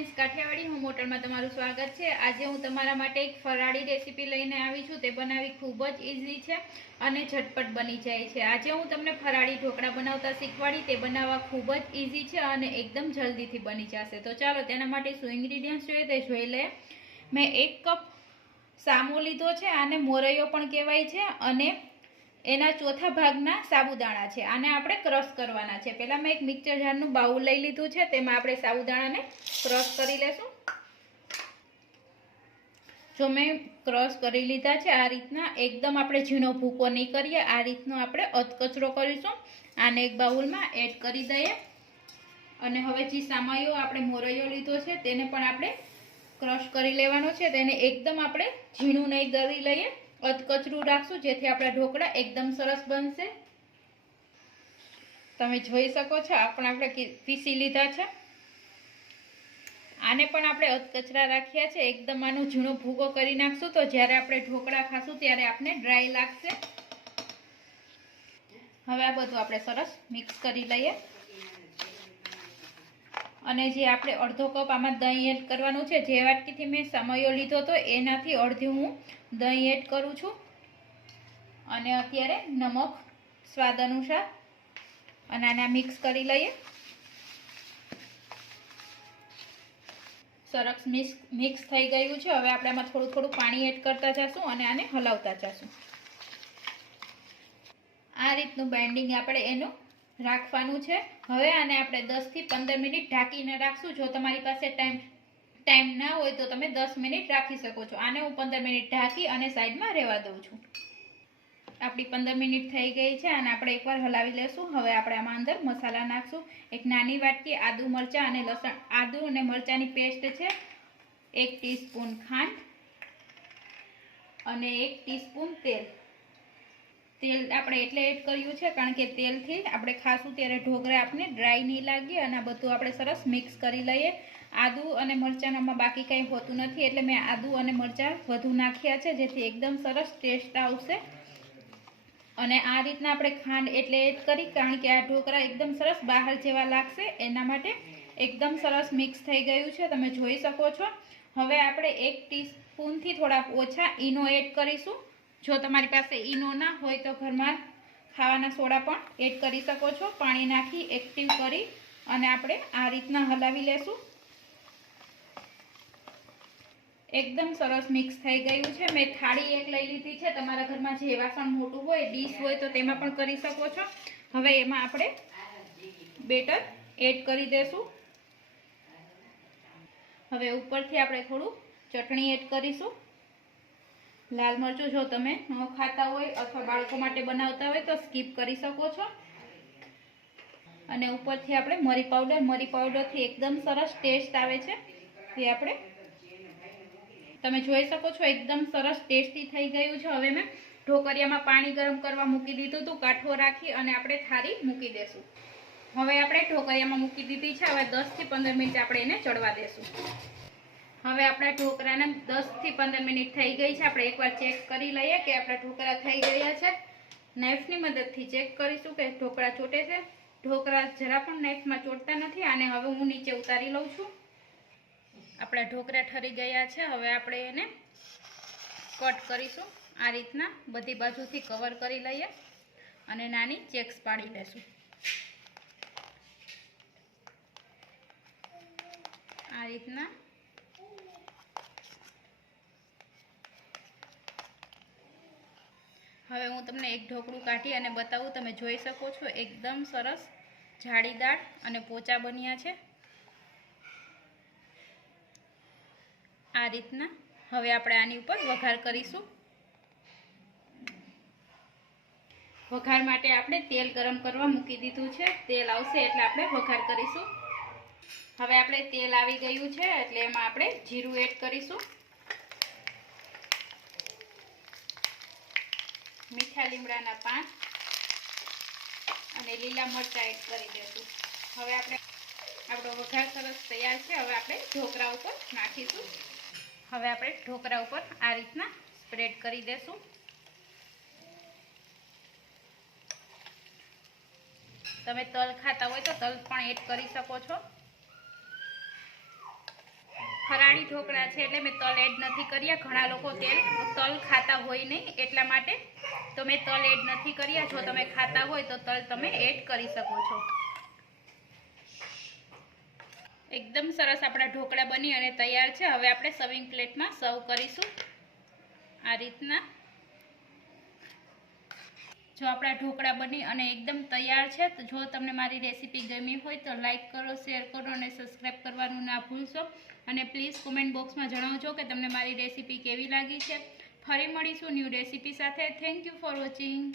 Friends, Kathiawadi home hotel में तमारुं स्वागत है। आज हूँ तमारा माटे एक फराड़ी रेसिपी लईने आवी छुं। ते बनावी खूब ज इजी है अने झटपट बनी जाए छे। आज हूँ तमने फराड़ी ढोकळा बनावता शीखवाड़ी। ते बनावा खूब ज इजी है अने एकदम जल्दी थी बनी जाशे। तो चलो तेना माटे शुं इन्ग्रीडियंट्स जोईए ते जोई लईए। मैं 1 कप सामो लीधो छे, आने मोरैयो पण कहेवाय छे अने एना चौथा भागना साबुदाणा छे। आने आपणे क्रश करवाना छे। पहेला मैं एक मिक्सर जारनुं बाउल लई लीधुं छे, तेमां आपणे साबुदाणाने क्रश करी लेशुं। जो मैं क्रश करी लीधा छे आ रीतना एकदम आपणे झीणो भूको नहीं करीए, आ रीतनो आपणे अधकचरो करीशुं। आने एक बाउलमां एड करी दઈએ अने हवे जे सामायो आपणे मोरैयो लीधो छे तेने पण आपणे क्रश करी लेवानो छे। तेने एकदम आपणे झीणुं नहीं दળી लईए, अधकचरू राखशुं जेथी आपणा ढोकळा एकदम सरस बनशे। तमे जोई शको छो आपणे पीसी लीधा छे। आने पण आपणे अधकचरा राख्या छे। एकदम आनो झीणो भूगो करी नाखशुं तो ज्यारे आपणे ढोकळा खाशुं त्यारे आपणे ड्राय लागशे। हवे आ बधुं आपणे सरस मिक्स करी लईए अने जे आपणे अर्धो कप आमां दही एड करवानुं छे। जे वाटकीथी मैं समयो लीधो तो एनाथी अर्धी हूँ दही एड करूँ छूं अने अत्यारे नमक स्वाद अनुसार अने आने मिक्स करी लईए। सरस मिक्स थई गयुं छे। हवे आपणे आमां थोडुं थोडुं पाणी एड करता जाशुं अने आने हलावता जाशुं। आ रीतनुं बाइंडिंग आपणे एनुं राखवानुं छे। हवे आने आपणे 10 થી 15 मिनिट ढांकीने राखशुं। जो तमारी पासे टाइम ना होय तो तमे 10 मिनिट राखी शको छो। आने हूँ 15 मिनिट ढांकी अने साइड में रेवा दઉં छुं। आपणी 15 मिनिट थई गई छे अने आपणे एकवार हलावी लेशुं। हवे आपणे आमां अंदर मसाला नाखशुं। एक नानी वाटकी आदु मरचा अने लसण आदु अने मरचानी पेस्ट छे, 1 टीस्पून खांड अने 1 टीस्पून तेल। तेल आपणे एटले एड कर्युं छे कारण के तेलथी आपणे खाशुं त्यारे ढोकळा आपणे ड्राय नहीं लागे। अने आ बधुं आपणे सरस मिक्स करी लईए। आदु अने मरचानामां बाकी कंई होतुं नथी एटले मैं आदु अने मरचा वधु नाख्या छे जेथी एकदम सरस टेस्ट आवशे। अने आ रीतना आपणे खांड एटले एड करी कारण के आ ढोकळा एकदम सरस बहार जेवा लागशे एना माटे। एकदम सरस मिक्स थई गयुं छे, तमे जोई शको छो। हवे आपणे 1 टीस्पून थी थोड़ा ओछा ईनो एड करीशुं। जो तमारी पासे ईनो ना होय तो घरमां खावाना सोडा पण एड करी शको छो। पाणी नाखी एक्टिव करी अने आपणे आ रीतना हलावी लेशुं। एकदम सरस मिक्स थई गयुं छे। मैं थाળી एक लई लीधी छे। तमारा घरमां जे वासण मोटुं होय, डिश होय तो तेमां पण करी शको छो। हवे एमां आपणे बेटर एड करी देशुं। हवे उपरथी आपणे थोडुं चटणी एड करीशुं। लाल मरचुं जो तमे न खाता होय अथवा बाळको माटे बनावता होय तो स्कीप करी शको छो। अने उपरथी आपणे मरी पाउडर थी एकदम सरस टेस्ट आवे छे। ते आपणे तमे जोई शको छो एकदम सरस टेस्टी थई गयुं छे। हवे मैं ढोकरियामां पाणी गरम करवा मूकी दीधुं हतुं। काठो राखी अने आपणे थारी मूकी देशुं। हवे आपणे ढोकरियामां मूकी दीधी छे। हवे 10 થી 15 मिनिट आपणे एने चढ़वा देशुं। हवे आपणा ढोकळाने 10 થી 15 मिनिट थई गई छे। आपणे एकवार चेक करी लईए के आपणा ढोकळा थई गया छे। नाइफनी मददथी चेक करीशुं के ढोकळा ચોટે छे। ढोकळा जरा पण नाइफमां ચોટતા નથી। आने हवे हूँ नीचे उतारी लઉં છું। आपणा ढोकळा ठरी गया छे। हवे आपणे एने कट करीशुं। आ रीतना बधी बाजुथी कवर करी लईए अने नानी चेक्स पाडी लेशुं। आ रीतना हवे हूँ तमने एक ढोकळું काढी अने बतावुं। तमे जोई शको छो एकदम सरस जाळीदार अने पोचा बन्या छे। आ रीतना हवे आपणे आनी उपर वघार करीशुं। वघार माटे आपणे तेल गरम करवा मूकी दीधुं छे। तेल आवशे एटले आपणे वघार करीशुं। हवे आपणे तेल आवी गयुं छे एटले एमां आपणे जीरुं एड करीशुं। मीठा લીમડાના પાન અને લીલા મરચાં એડ કરી દેશું। હવે આપણે આપણો વઘાર સરસ તૈયાર છે। હવે આપણે ઢોકળા ઉપર નાખીશું। હવે આપણે ઢોકળા ઉપર આ રીતના સ્પ્રેડ કરી દેશું। તમે તલ ખાતા હોય તો તલ પણ એડ કરી શકો છો। ફરાળી ઢોકળા છે એટલે મેં તલ એડ નથી કર્યા. ઘણા લોકો તલ ખાતા હોય નહીં એટલા માટે તો મેં તલ એડ નથી કર્યા. જો તમે ખાતા હોય તો તલ તમે એડ કરી શકો છો. એકદમ સરસ આપણા ઢોકળા બની અને તૈયાર છે. હવે આપણે સર્વિંગ પ્લેટમાં સર્વ કરીશું આ રીતના. જો આપણા ઢોકળા બની અને એકદમ તૈયાર છે. તો જો તમને મારી રેસીપી ગમી હોય તો લાઈક કરો, શેર કરો અને સબસ્ક્રાઈબ કરવાનું ના ભૂલશો. અને પ્લીઝ કોમેન્ટ બોક્સમાં જણાવજો કે તમને મારી રેસીપી કેવી લાગી છે. ફરી મળીશું ન્યૂ રેસીપી સાથે. Thank you for watching.